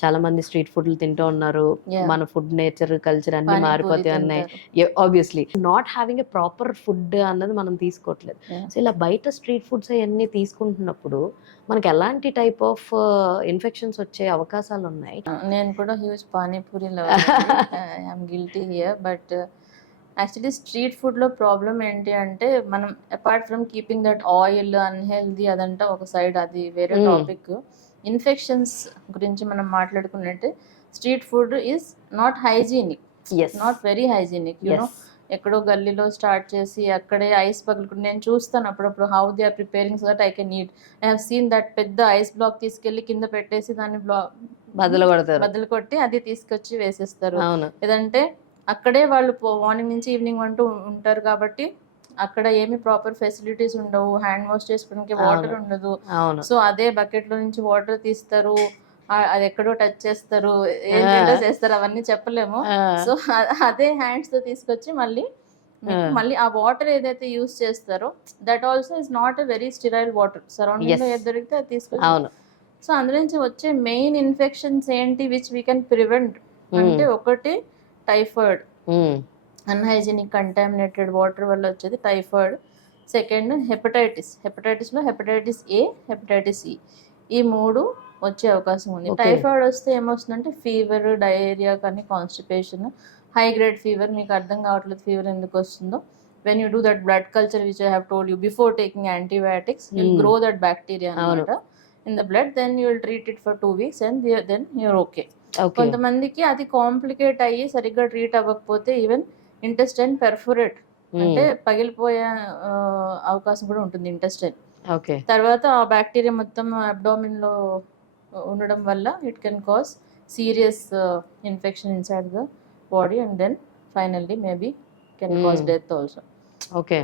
చాలా మంది స్ట్రీట్ ఫుడ్లు తింటూ ఉన్నారు. Yeah. మన ఫుడ్ నేచర్, కల్చర్ అన్ని పానీపూరి మారిపోతూ ఉన్నాయి. తింటారు. Obviously not having a proper food అన్నది మనం తీసుకోవట్లేదు. Yeah. సో ఇలా బయట స్ట్రీట్ ఫుడ్స్ అవన్నీ తీసుకుంటున్నప్పుడు మనకి ఎలాంటి టైప్ ఆఫ్ ఇన్ఫెక్షన్స్ వచ్చే అవకాశాలు ఉన్నాయి? నేను కూడా huge panipuri lover. I'm guilty here. But actually street ఫుడ్లో ప్రాబ్లం ఏంటి అంటే, మనం apart from keeping that oil unhealthy అదంతా ఒక సైడ్, అది వేరే టాపిక్. ఇన్ఫెక్షన్స్ గురించి మనం మాట్లాడుకున్నట్టే, street food is not hygienic, not very hygienic. You know, ఎక్కడో గల్లీలో స్టార్ట్ చేసి అక్కడే ఐస్ పగలుకుని, నేను చూస్తాను అప్పుడప్పుడు how they are preparing so that I can eat. I have seen that పెద్ద ఐస్ బ్లాక్ తీసుకెళ్లి కింద పెట్టేసి దాన్ని బదులు కొట్టి అది తీసుకొచ్చి వేసేస్తారు. లేదంటే అక్కడే వాళ్ళు మార్నింగ్ నుంచి ఈవినింగ్ అంటూ ఉంటారు కాబట్టి అక్కడ ఏమి ప్రాపర్ ఫెసిలిటీస్ ఉండవు, హ్యాండ్ వాష్ చేసుకోవడానికి వాటర్ ఉండదు. సో అదే బకెట్ లో నుంచి వాటర్ తీస్తారు, అది ఎక్కడో టచ్ చేస్తారు, ఏంటంటే చేస్తారు, అవన్నీ చెప్పలేము. సో అదే హ్యాండ్స్ తో తీసుకొచ్చి మళ్ళీ ఆ వాటర్ ఏదైతే యూస్ చేస్తారో that also is not a very sterile water. Surrounding లో ఏది దొరికితే అది తీసుకొచ్చి, సో అందులో నుంచి వచ్చే మెయిన్ ఇన్ఫెక్షన్స్ ఏంటి విచ్ వీ కెన్ ప్రివెంట్ అంటే, ఒకటి టైఫాయిడ్, అన్హైజీనిక్ కంటామినేటెడ్ వాటర్ వల్ల వచ్చేది టైఫాయిడ్. సెకండ్ హెపటైటిస్లో హెపటైటిస్ ఏ, హెపటైటిస్ ఈ, ఈ మూడు వచ్చే అవకాశం ఉంది. టైఫాయిడ్ వస్తే ఏమొస్తుందంటే ఫీవర్, డయేరియా కానీ కాన్స్టిపేషన్, హై గ్రేడ్ ఫీవర్. మీకు అర్థం కావట్లేదు ఫీవర్ ఎందుకు వస్తుందో. When you do that blood culture which I have told you before taking antibiotics, you grow that bacteria అనమాట in the blood, then you will treat it for 2 weeks and then you're okay. కొంతమందికి అది complicate అయ్యి సరిగ్గా treat అవ్వకపోతే even intestine పెర్ఫోరేట్ అంటే పగిలిపోయే అవకాశం కూడా ఉంటుంది ఇంటెస్టైన్. తర్వాత ఆ బ్యాక్టీరియా మొత్తం అబ్డామిన్ లో ఉండడం వల్ల it can cause serious infection inside the body and then finally maybe can cause death also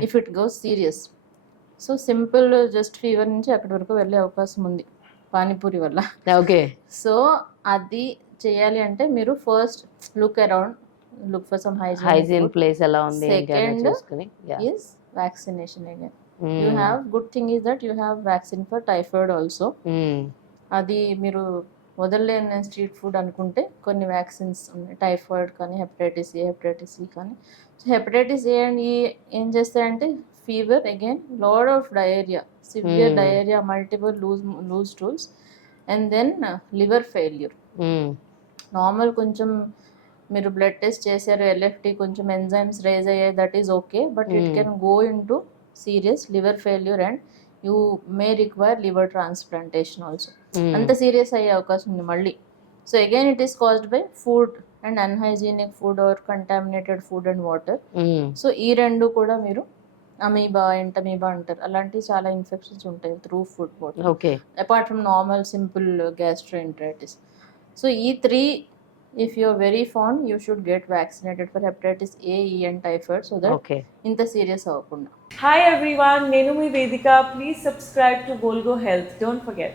if it goes serious. So simple just fever నుంచి అక్కడి వరకు వెళ్ళే అవకాశం ఉంది పానీపూరి వల్ల. సో అది చేయాలి అంటే మీరు first look around, look for some hygiene place ఎలా ఉంది. Second is vaccination again. You have good thing is that you have vaccine for typhoid also. అది మీరు వదలలేని స్ట్రీట్ ఫుడ్ అనుకుంటే కొన్ని వ్యాక్సిన్స్ ఉన్నాయి, టైఫాయిడ్ కానీ, హెపటైటిస్ ఏ, హెపటైటిస్ సి కానీ. So hepatitis A and ఈ ఏం చేస్తాయంటే fever, again lot of diarrhoea, severe diarrhoea, multiple loose stools and then liver failure. Normal కొంచెం మీరు బ్లడ్ టెస్ట్ చేశారు, ఎల్ఎఫ్టి కొంచెం ఎంజైమ్స్ రేజ్ అయ్యాయి, that is okay. But it can go into serious liver failure and you may require liver transplantation also. అంత serious అయ్యే అవకాశం ఉంది మళ్ళీ. So again it is caused by food and unhygienic food or contaminated food and water. So ఈ రెండు కూడా మీరు amoeba, Entamoeba అంటారు, అలాంటి చాలా ఇన్ఫెక్షన్స్ ఉంటాయి through food bottle, apart from normal simple gastroenteritis. So ఈ 3 if you are very fond you should get vaccinated for hepatitis A, E and typhoid so that ఇంత సీరియస్ అవ్వకుండా. Hi everyone, Nenu mi Vedika. Please subscribe to Volgo Health. Don't forget.